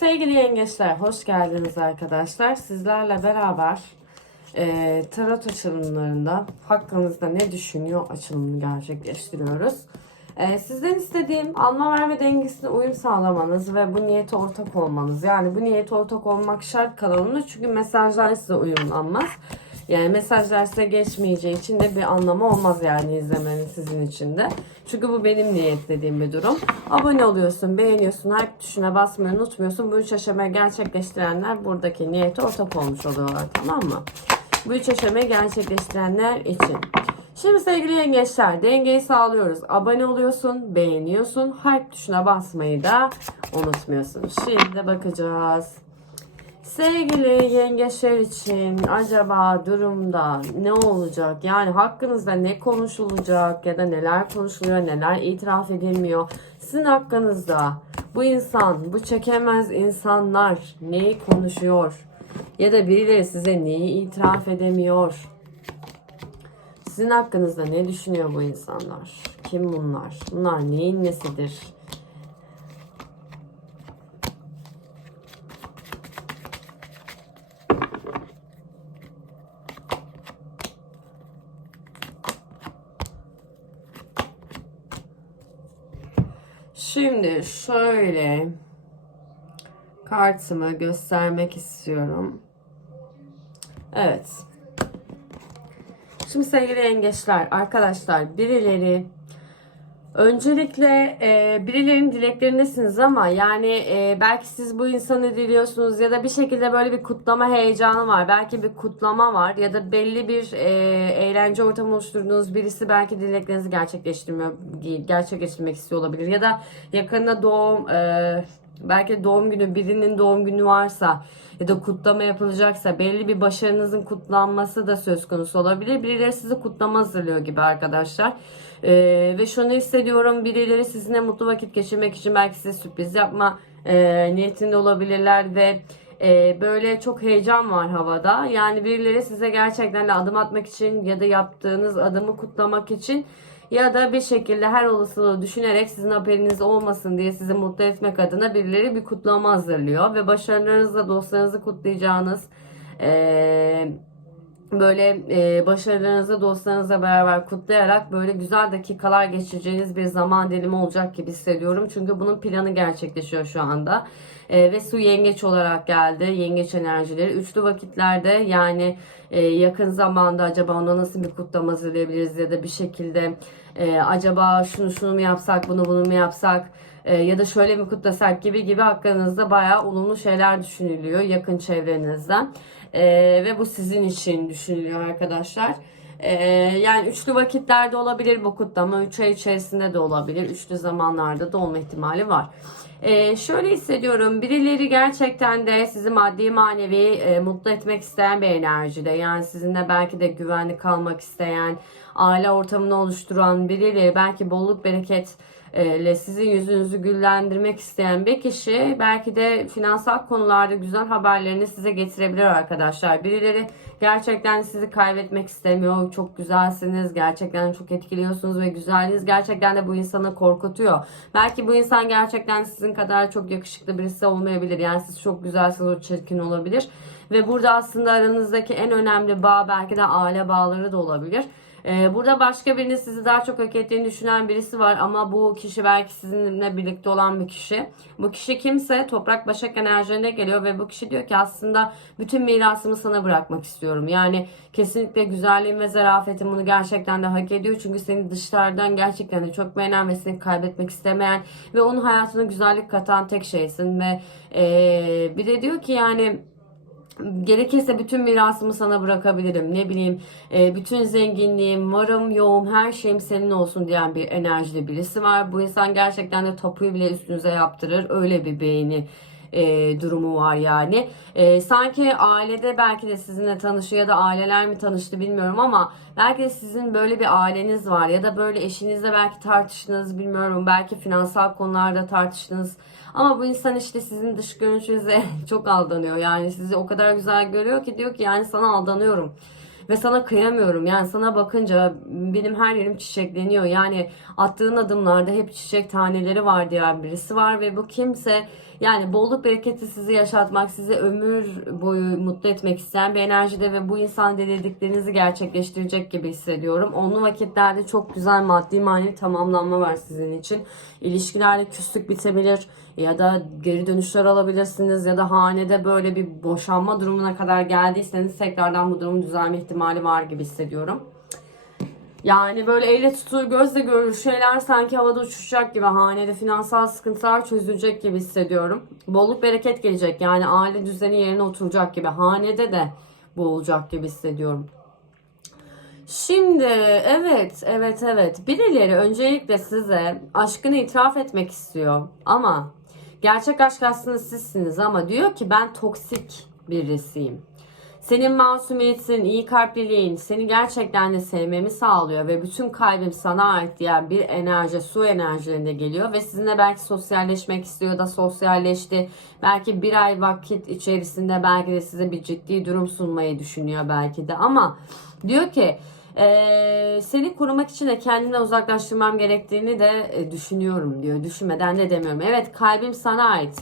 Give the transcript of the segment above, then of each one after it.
Sevgili yengeçler, hoş geldiniz arkadaşlar. Sizlerle beraber e, tarot açılımlarında hakkınızda ne düşünüyor açılımını gerçekleştiriyoruz. E, sizden istediğim alma verme dengesine uyum sağlamanız ve bu niyete ortak olmanız. Yani bu niyete ortak olmak şart kanalında çünkü mesajlar size uyumlanmaz. Yani mesajlar size geçmeyeceği için de bir anlamı olmaz yani izlemenin sizin için de. Çünkü bu benim niyetlediğim bir durum. Abone oluyorsun, beğeniyorsun, her tuşuna basmayı unutmuyorsun. Bu üç aşamayı gerçekleştirenler buradaki niyete ortak olmuş oluyorlar tamam mı? Bu üç aşamayı gerçekleştirenler için. Şimdi sevgili yengeçler dengeyi sağlıyoruz. Abone oluyorsun, beğeniyorsun, harf tuşuna basmayı da unutmuyorsun. Şimdi bakacağız. Sevgili yengeçler için acaba durumda ne olacak? Yani hakkınızda ne konuşulacak ya da neler konuşuluyor, neler itiraf edilmiyor? Sizin hakkınızda bu insan, bu çekemez insanlar neyi konuşuyor? Ya da birileri size neyi itiraf edemiyor? Sizin hakkınızda ne düşünüyor bu insanlar? Kim bunlar? Bunlar neyin nesidir? Şimdi şöyle kartımı göstermek istiyorum. Evet. Şimdi sevgili yengeçler, arkadaşlar birileri öncelikle e, birilerinin dileklerindesiniz ama yani e, belki siz bu insanı diliyorsunuz ya da bir şekilde böyle bir kutlama heyecanı var. Belki bir kutlama var ya da belli bir e, eğlence ortamı oluşturduğunuz birisi belki dileklerinizi gerçekleştirmiyor, gerçekleştirmek istiyor olabilir ya da yakında doğum e, belki doğum günü birinin doğum günü varsa ya da kutlama yapılacaksa belli bir başarınızın kutlanması da söz konusu olabilir. Birileri size kutlama hazırlıyor gibi arkadaşlar. Ee, ve şunu hissediyorum birileri sizinle mutlu vakit geçirmek için belki size sürpriz yapma e, niyetinde olabilirler ve e, böyle çok heyecan var havada. Yani birileri size gerçekten de adım atmak için ya da yaptığınız adımı kutlamak için ya da bir şekilde her olasılığı düşünerek sizin haberiniz olmasın diye sizi mutlu etmek adına birileri bir kutlama hazırlıyor ve başarılarınızla dostlarınızı kutlayacağınız eee böyle e, başarılarınızı dostlarınızla beraber kutlayarak böyle güzel dakikalar geçireceğiniz bir zaman dilimi olacak gibi hissediyorum. Çünkü bunun planı gerçekleşiyor şu anda. E, ve su yengeç olarak geldi. Yengeç enerjileri. Üçlü vakitlerde yani e, yakın zamanda acaba ona nasıl bir kutlama hazırlayabiliriz ya da bir şekilde e, acaba şunu şunu mu yapsak bunu bunu mu yapsak e, ya da şöyle mi kutlasak gibi gibi hakkınızda bayağı olumlu şeyler düşünülüyor yakın çevrenizden. E, ve bu sizin için düşünülüyor arkadaşlar. E, yani üçlü vakitlerde olabilir bu kutlama. Üç ay içerisinde de olabilir. Üçlü zamanlarda da olma ihtimali var. Ee, şöyle hissediyorum birileri gerçekten de sizi maddi manevi e, mutlu etmek isteyen bir enerjide. Yani sizinle belki de güvenli kalmak isteyen aile ortamını oluşturan birileri belki bolluk bereket ile sizin yüzünüzü güllendirmek isteyen bir kişi belki de finansal konularda güzel haberlerini size getirebilir arkadaşlar. Birileri gerçekten sizi kaybetmek istemiyor. Çok güzelsiniz. Gerçekten çok etkiliyorsunuz ve güzelliğiniz gerçekten de bu insanı korkutuyor. Belki bu insan gerçekten sizin kadar çok yakışıklı birisi olmayabilir. Yani siz çok güzelsiniz o çirkin olabilir. Ve burada aslında aranızdaki en önemli bağ belki de aile bağları da olabilir. Ee, burada başka birinin sizi daha çok hak ettiğini düşünen birisi var ama bu kişi belki sizinle birlikte olan bir kişi. Bu kişi kimse toprak başak enerjilerine geliyor ve bu kişi diyor ki aslında bütün mirasımı sana bırakmak istiyorum. Yani kesinlikle güzelliğin ve zarafetin bunu gerçekten de hak ediyor. Çünkü seni dışlardan gerçekten de çok beğenen ve seni kaybetmek istemeyen ve onun hayatına güzellik katan tek şeysin ve ee, bir de diyor ki yani gerekirse bütün mirasımı sana bırakabilirim. Ne bileyim e, bütün zenginliğim, varım, yoğum, her şeyim senin olsun diyen bir enerjili birisi var. Bu insan gerçekten de tapuyu bile üstünüze yaptırır. Öyle bir beğeni e, durumu var yani. E, sanki ailede belki de sizinle tanışıyor ya da aileler mi tanıştı bilmiyorum ama belki de sizin böyle bir aileniz var ya da böyle eşinizle belki tartıştınız bilmiyorum. Belki finansal konularda tartıştınız. Ama bu insan işte sizin dış görünüşünüze çok aldanıyor. Yani sizi o kadar güzel görüyor ki diyor ki yani sana aldanıyorum ve sana kıyamıyorum. Yani sana bakınca benim her yerim çiçekleniyor. Yani attığın adımlarda hep çiçek taneleri var diyen birisi var ve bu kimse Yani bolluk bereketi sizi yaşatmak, sizi ömür boyu mutlu etmek isteyen bir enerjide ve bu insan dilediklerinizi gerçekleştirecek gibi hissediyorum. Onlu vakitlerde çok güzel maddi manevi tamamlanma var sizin için. İlişkilerde küslük bitebilir ya da geri dönüşler alabilirsiniz ya da hanede böyle bir boşanma durumuna kadar geldiyseniz tekrardan bu durumun düzelme ihtimali var gibi hissediyorum. Yani böyle elle tutulur gözle görülür şeyler sanki havada uçuşacak gibi hanede finansal sıkıntılar çözülecek gibi hissediyorum. Bolluk bereket gelecek yani aile düzeni yerine oturacak gibi hanede de bu olacak gibi hissediyorum. Şimdi evet evet evet birileri öncelikle size aşkını itiraf etmek istiyor ama gerçek aşk aslında sizsiniz ama diyor ki ben toksik birisiyim. Senin masumiyetin, iyi kalpliliğin seni gerçekten de sevmemi sağlıyor ve bütün kalbim sana ait diyen bir enerji, su enerjilerinde geliyor ve sizinle belki sosyalleşmek istiyor da sosyalleşti. Belki bir ay vakit içerisinde belki de size bir ciddi durum sunmayı düşünüyor belki de ama diyor ki ee, seni korumak için de kendine uzaklaştırmam gerektiğini de e, düşünüyorum diyor. Düşünmeden de demiyorum. Evet kalbim sana ait.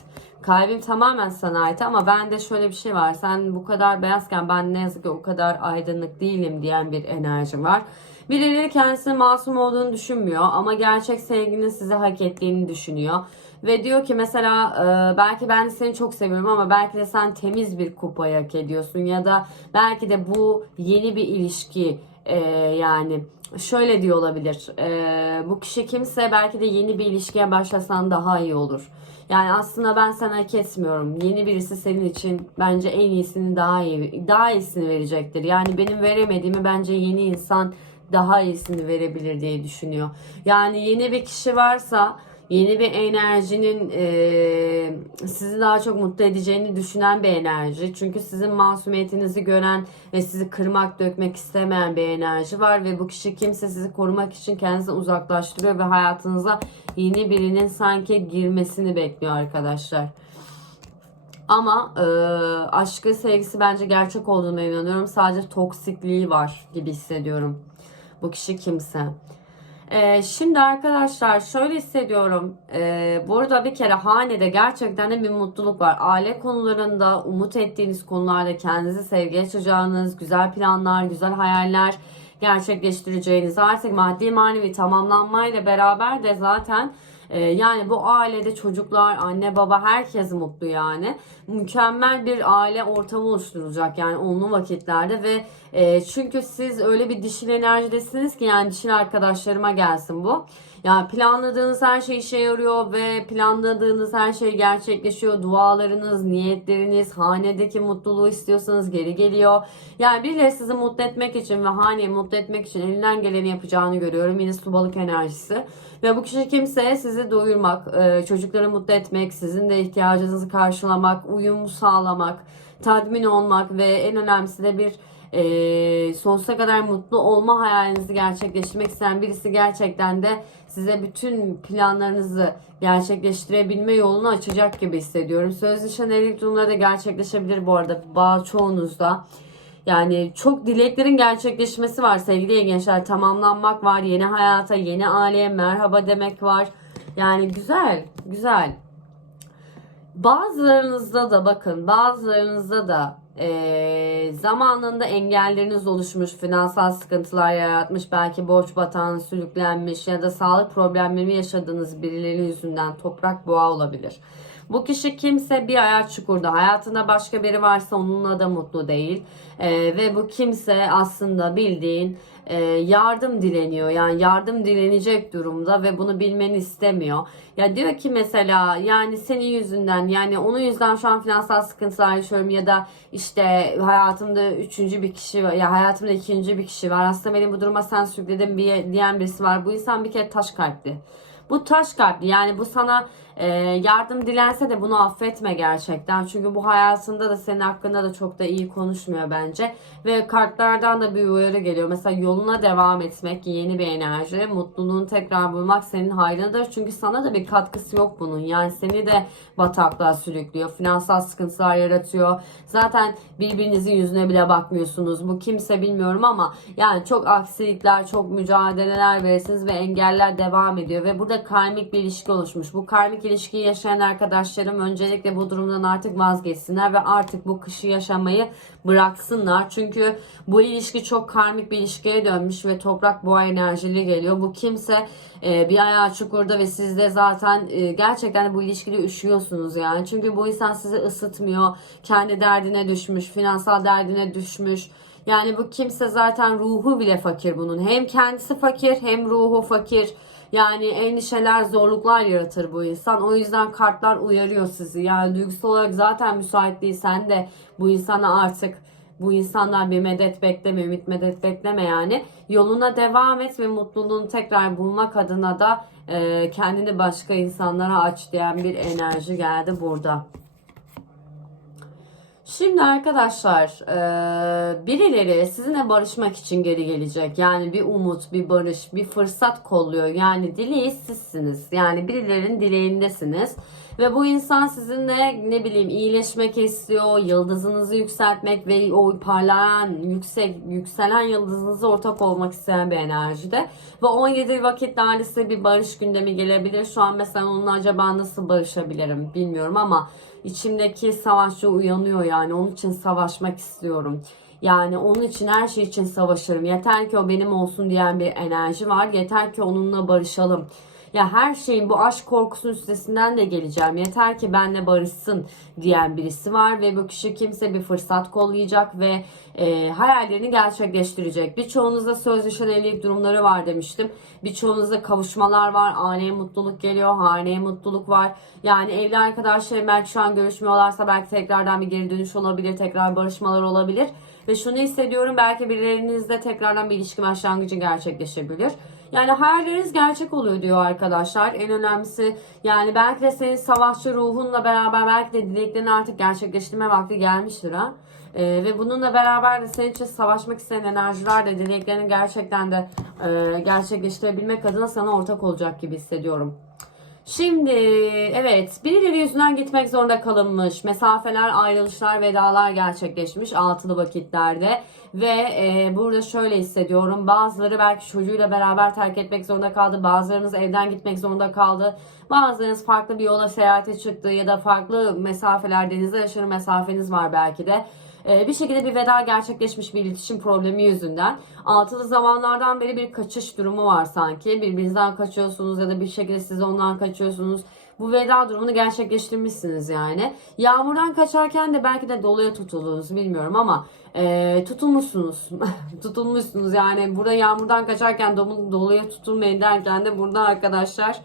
Kalbim tamamen sana ait ama bende şöyle bir şey var. Sen bu kadar beyazken ben ne yazık ki o kadar aydınlık değilim diyen bir enerji var. Birileri kendisinin masum olduğunu düşünmüyor ama gerçek sevginin sizi hak ettiğini düşünüyor. Ve diyor ki mesela e, belki ben seni çok seviyorum ama belki de sen temiz bir kupayı hak ediyorsun ya da belki de bu yeni bir ilişki e, yani şöyle diyor olabilir. E, bu kişi kimse belki de yeni bir ilişkiye başlasan daha iyi olur. Yani aslında ben sana hak etmiyorum. Yeni birisi senin için bence en iyisini daha iyi daha iyisini verecektir. Yani benim veremediğimi bence yeni insan daha iyisini verebilir diye düşünüyor. Yani yeni bir kişi varsa yeni bir enerjinin e, sizi daha çok mutlu edeceğini düşünen bir enerji. Çünkü sizin masumiyetinizi gören ve sizi kırmak, dökmek istemeyen bir enerji var ve bu kişi kimse sizi korumak için kendisini uzaklaştırıyor ve hayatınıza yeni birinin sanki girmesini bekliyor arkadaşlar. Ama e, aşkı, sevgisi bence gerçek olduğuna inanıyorum. Sadece toksikliği var gibi hissediyorum. Bu kişi kimse. Ee, şimdi arkadaşlar şöyle hissediyorum. Ee, burada bir kere hanede gerçekten de bir mutluluk var. Aile konularında, umut ettiğiniz konularda kendinizi sevgi açacağınız, güzel planlar, güzel hayaller gerçekleştireceğiniz artık maddi manevi tamamlanmayla beraber de zaten e, yani bu ailede çocuklar, anne baba herkes mutlu yani. Mükemmel bir aile ortamı oluşturulacak yani onlu vakitlerde ve e, çünkü siz öyle bir dişil enerjidesiniz ki yani dişil arkadaşlarıma gelsin bu. Yani planladığınız her şey işe yarıyor ve planladığınız her şey gerçekleşiyor. Dualarınız, niyetleriniz, hanedeki mutluluğu istiyorsanız geri geliyor. Yani birileri sizi mutlu etmek için ve haneyi mutlu etmek için elinden geleni yapacağını görüyorum. Yine su balık enerjisi. Ve bu kişi kimse sizi doyurmak, e, çocukları mutlu etmek, sizin de ihtiyacınızı karşılamak, uyum sağlamak, tatmin olmak ve en önemlisi de bir e, sonsuza kadar mutlu olma hayalinizi gerçekleştirmek isteyen birisi gerçekten de size bütün planlarınızı gerçekleştirebilme yolunu açacak gibi hissediyorum. Söz nişan evlilik durumları da gerçekleşebilir bu arada bazı çoğunuzda. Yani çok dileklerin gerçekleşmesi var sevgili gençler. Tamamlanmak var. Yeni hayata, yeni aileye merhaba demek var. Yani güzel, güzel. Bazılarınızda da bakın bazılarınızda da e, zamanında engelleriniz oluşmuş, finansal sıkıntılar yaratmış, belki borç batağına sürüklenmiş ya da sağlık problemleri yaşadığınız birilerinin yüzünden toprak boğa olabilir. Bu kişi kimse bir ayağı çukurda. Hayatında başka biri varsa onunla da mutlu değil. Ee, ve bu kimse aslında bildiğin e, yardım dileniyor. Yani yardım dilenecek durumda ve bunu bilmeni istemiyor. Ya diyor ki mesela yani senin yüzünden yani onun yüzünden şu an finansal sıkıntılar yaşıyorum ya da işte hayatımda üçüncü bir kişi ya hayatımda ikinci bir kişi var. Aslında benim bu duruma sen sürükledin bir, diyen birisi var. Bu insan bir kere taş kalpli. Bu taş kalpli yani bu sana e, yardım dilense de bunu affetme gerçekten. Çünkü bu hayatında da senin hakkında da çok da iyi konuşmuyor bence. Ve kartlardan da bir uyarı geliyor. Mesela yoluna devam etmek yeni bir enerji. Mutluluğunu tekrar bulmak senin hayrınadır. Çünkü sana da bir katkısı yok bunun. Yani seni de bataklığa sürüklüyor. Finansal sıkıntılar yaratıyor. Zaten birbirinizin yüzüne bile bakmıyorsunuz. Bu kimse bilmiyorum ama yani çok aksilikler, çok mücadeleler verirsiniz ve engeller devam ediyor. Ve burada karmik bir ilişki oluşmuş. Bu karmik ilişkiyi yaşayan arkadaşlarım öncelikle bu durumdan artık vazgeçsinler ve artık bu kışı yaşamayı bıraksınlar. Çünkü bu ilişki çok karmik bir ilişkiye dönmüş ve toprak boğa enerjili geliyor. Bu kimse e, bir ayağı çukurda ve siz de zaten e, gerçekten bu ilişkide üşüyorsunuz yani. Çünkü bu insan sizi ısıtmıyor. Kendi derdine düşmüş, finansal derdine düşmüş. Yani bu kimse zaten ruhu bile fakir bunun. Hem kendisi fakir hem ruhu fakir. Yani endişeler, zorluklar yaratır bu insan. O yüzden kartlar uyarıyor sizi. Yani duygusal olarak zaten müsait değilsen de bu insana artık bu insandan bir medet bekleme, ümit medet bekleme yani. Yoluna devam et ve mutluluğunu tekrar bulmak adına da e, kendini başka insanlara aç diyen bir enerji geldi burada. Şimdi arkadaşlar birileri sizinle barışmak için geri gelecek. Yani bir umut, bir barış, bir fırsat kolluyor. Yani dileği sizsiniz. Yani birilerinin dileğindesiniz. Ve bu insan sizinle ne bileyim iyileşmek istiyor, yıldızınızı yükseltmek ve o parlayan, yüksek, yükselen yıldızınızı ortak olmak isteyen bir enerjide. Ve 17 vakitlerde size bir barış gündemi gelebilir. Şu an mesela onunla acaba nasıl barışabilirim bilmiyorum ama içimdeki savaşçı uyanıyor yani. Onun için savaşmak istiyorum. Yani onun için her şey için savaşırım. Yeter ki o benim olsun diyen bir enerji var. Yeter ki onunla barışalım. Ya her şeyin bu aşk korkusunun üstesinden de geleceğim. Yeter ki benle barışsın diyen birisi var ve bu kişi kimse bir fırsat kollayacak ve e, hayallerini gerçekleştirecek. Birçoğunuzda sözleşen evlilik durumları var demiştim. Birçoğunuzda kavuşmalar var. Haneye mutluluk geliyor. Haneye mutluluk var. Yani evli arkadaşlarım belki şu an görüşmüyorlarsa belki tekrardan bir geri dönüş olabilir. Tekrar barışmalar olabilir. Ve şunu hissediyorum belki birilerinizde tekrardan bir ilişki başlangıcı gerçekleşebilir. Yani hayalleriniz gerçek oluyor diyor arkadaşlar. En önemlisi yani belki de senin savaşçı ruhunla beraber belki de dileklerini artık gerçekleştirme vakti gelmiştir ha. Ee, ve bununla beraber de senin için savaşmak isteyen enerjiler de dileklerini gerçekten de e, gerçekleştirebilmek adına sana ortak olacak gibi hissediyorum. Şimdi evet birileri yüzünden gitmek zorunda kalınmış. Mesafeler, ayrılışlar, vedalar gerçekleşmiş altılı vakitlerde. Ve e, burada şöyle hissediyorum. Bazıları belki çocuğuyla beraber terk etmek zorunda kaldı. Bazılarınız evden gitmek zorunda kaldı. Bazılarınız farklı bir yola seyahate çıktı ya da farklı mesafeler, denizde aşırı mesafeniz var belki de. Ee, bir şekilde bir veda gerçekleşmiş bir iletişim problemi yüzünden. Altılı zamanlardan beri bir kaçış durumu var sanki. Birbirinizden kaçıyorsunuz ya da bir şekilde siz ondan kaçıyorsunuz. Bu veda durumunu gerçekleştirmişsiniz yani. Yağmurdan kaçarken de belki de doluya tutuldunuz bilmiyorum ama e, tutulmuşsunuz. tutulmuşsunuz yani. Burada yağmurdan kaçarken dolu, doluya tutulmayın derken de burada arkadaşlar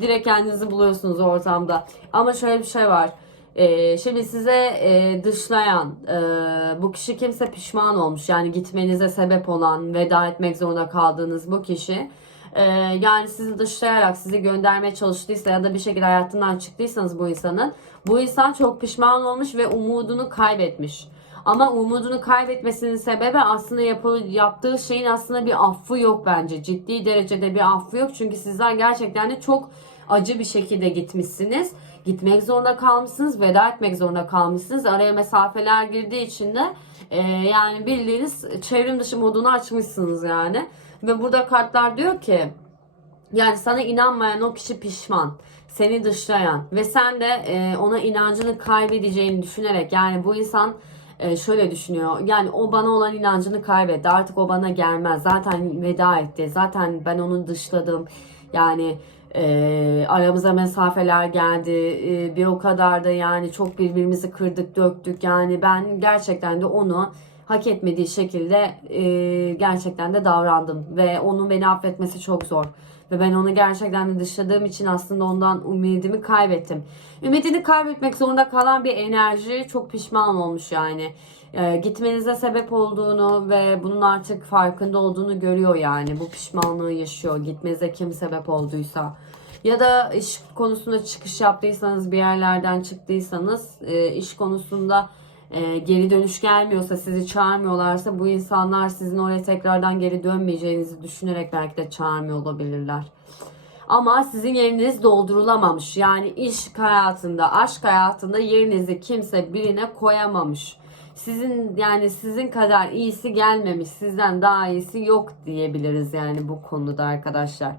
direkt kendinizi buluyorsunuz ortamda. Ama şöyle bir şey var. Ee, şimdi size e, dışlayan e, bu kişi kimse pişman olmuş yani gitmenize sebep olan veda etmek zorunda kaldığınız bu kişi e, yani sizi dışlayarak sizi göndermeye çalıştıysa ya da bir şekilde hayatından çıktıysanız bu insanın bu insan çok pişman olmuş ve umudunu kaybetmiş. Ama umudunu kaybetmesinin sebebi aslında yapı, yaptığı şeyin aslında bir affı yok bence. Ciddi derecede bir affı yok. Çünkü sizler gerçekten de çok acı bir şekilde gitmişsiniz gitmek zorunda kalmışsınız, veda etmek zorunda kalmışsınız. Araya mesafeler girdiği için de e, yani bildiğiniz çevrim dışı modunu açmışsınız yani. Ve burada kartlar diyor ki yani sana inanmayan o kişi pişman. Seni dışlayan ve sen de e, ona inancını kaybedeceğini düşünerek yani bu insan e, şöyle düşünüyor. Yani o bana olan inancını kaybetti. Artık o bana gelmez. Zaten veda etti. Zaten ben onu dışladım. Yani e, aramıza mesafeler geldi. E, bir o kadar da yani çok birbirimizi kırdık, döktük. Yani ben gerçekten de onu hak etmediği şekilde e, gerçekten de davrandım ve onun beni affetmesi çok zor. Ve ben onu gerçekten de dışladığım için aslında ondan umudimi kaybettim. Ümidini kaybetmek zorunda kalan bir enerji çok pişman olmuş yani. E, gitmenize sebep olduğunu ve bunun artık farkında olduğunu görüyor yani. Bu pişmanlığı yaşıyor. Gitmenize kim sebep olduysa. Ya da iş konusunda çıkış yaptıysanız bir yerlerden çıktıysanız e, iş konusunda e, geri dönüş gelmiyorsa sizi çağırmıyorlarsa bu insanlar sizin oraya tekrardan geri dönmeyeceğinizi düşünerek belki de çağırmıyor olabilirler. Ama sizin yeriniz doldurulamamış. Yani iş hayatında, aşk hayatında yerinizi kimse birine koyamamış. Sizin yani sizin kadar iyisi gelmemiş, sizden daha iyisi yok diyebiliriz yani bu konuda arkadaşlar.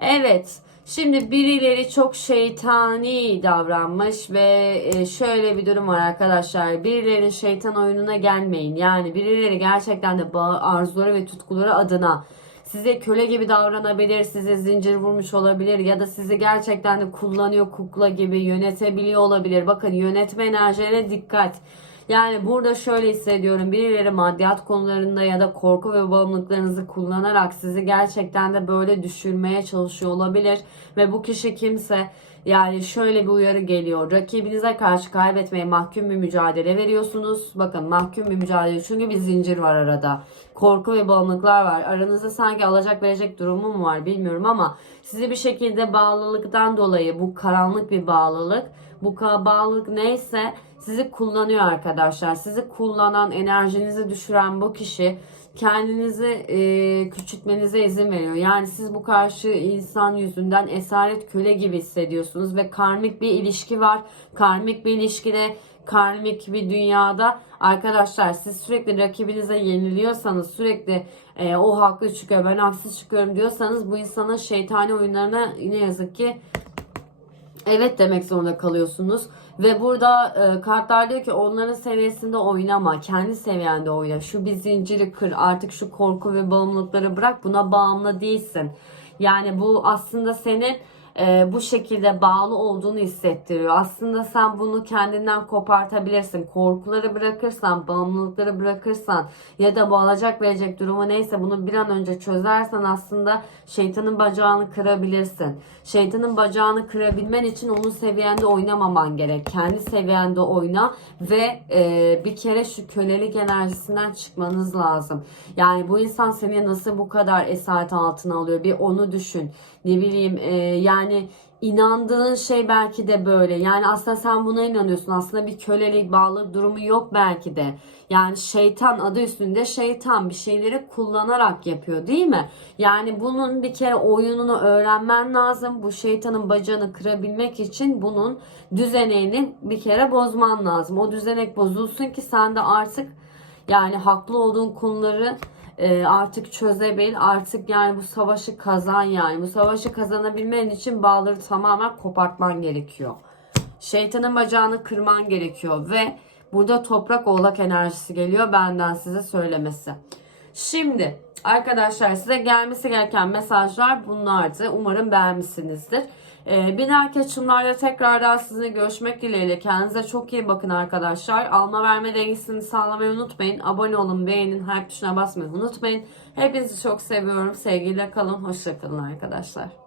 Evet, Şimdi birileri çok şeytani davranmış ve e, şöyle bir durum var arkadaşlar. Birileri şeytan oyununa gelmeyin. Yani birileri gerçekten de arzuları ve tutkuları adına size köle gibi davranabilir, size zincir vurmuş olabilir ya da sizi gerçekten de kullanıyor kukla gibi yönetebiliyor olabilir. Bakın yönetme enerjilerine dikkat. Yani burada şöyle hissediyorum. Birileri maddiyat konularında ya da korku ve bağımlılıklarınızı kullanarak sizi gerçekten de böyle düşürmeye çalışıyor olabilir. Ve bu kişi kimse yani şöyle bir uyarı geliyor. Rakibinize karşı kaybetmeye mahkum bir mücadele veriyorsunuz. Bakın mahkum bir mücadele çünkü bir zincir var arada. Korku ve bağımlılıklar var. Aranızda sanki alacak verecek durumu mu var bilmiyorum ama sizi bir şekilde bağlılıktan dolayı bu karanlık bir bağlılık bu bağlılık neyse sizi kullanıyor arkadaşlar. Sizi kullanan, enerjinizi düşüren bu kişi kendinizi e, küçültmenize izin veriyor. Yani siz bu karşı insan yüzünden esaret köle gibi hissediyorsunuz ve karmik bir ilişki var. Karmik bir ilişkide karmik bir dünyada arkadaşlar siz sürekli rakibinize yeniliyorsanız sürekli e, o haklı çıkıyor ben haksız çıkıyorum diyorsanız bu insanın şeytani oyunlarına ne yazık ki evet demek zorunda kalıyorsunuz. Ve burada e, kartlar diyor ki onların seviyesinde oynama. Kendi seviyende oyna. Şu bir zinciri kır. Artık şu korku ve bağımlılıkları bırak. Buna bağımlı değilsin. Yani bu aslında senin e, bu şekilde bağlı olduğunu hissettiriyor. Aslında sen bunu kendinden kopartabilirsin. Korkuları bırakırsan, bağımlılıkları bırakırsan ya da bu alacak verecek durumu neyse bunu bir an önce çözersen aslında şeytanın bacağını kırabilirsin. Şeytanın bacağını kırabilmen için onun seviyende oynamaman gerek. Kendi seviyende oyna ve e, bir kere şu kölelik enerjisinden çıkmanız lazım. Yani bu insan seni nasıl bu kadar esaret altına alıyor bir onu düşün. Ne bileyim e, yani inandığın şey belki de böyle. Yani aslında sen buna inanıyorsun. Aslında bir kölelik bağlı durumu yok belki de. Yani şeytan adı üstünde şeytan bir şeyleri kullanarak yapıyor değil mi? Yani bunun bir kere oyununu öğrenmen lazım. Bu şeytanın bacağını kırabilmek için bunun düzeneğini bir kere bozman lazım. O düzenek bozulsun ki sen de artık yani haklı olduğun konuları e, artık çözebil. Artık yani bu savaşı kazan yani. Bu savaşı kazanabilmen için bağları tamamen kopartman gerekiyor. Şeytanın bacağını kırman gerekiyor ve burada toprak oğlak enerjisi geliyor benden size söylemesi. Şimdi arkadaşlar size gelmesi gereken mesajlar bunlardı. Umarım beğenmişsinizdir. Ee, bir dahaki açımlarda tekrardan sizinle görüşmek dileğiyle. Kendinize çok iyi bakın arkadaşlar. Alma verme dengesini sağlamayı unutmayın. Abone olun, beğenin, hype tuşuna basmayı unutmayın. Hepinizi çok seviyorum. Sevgiyle kalın, hoşça kalın arkadaşlar.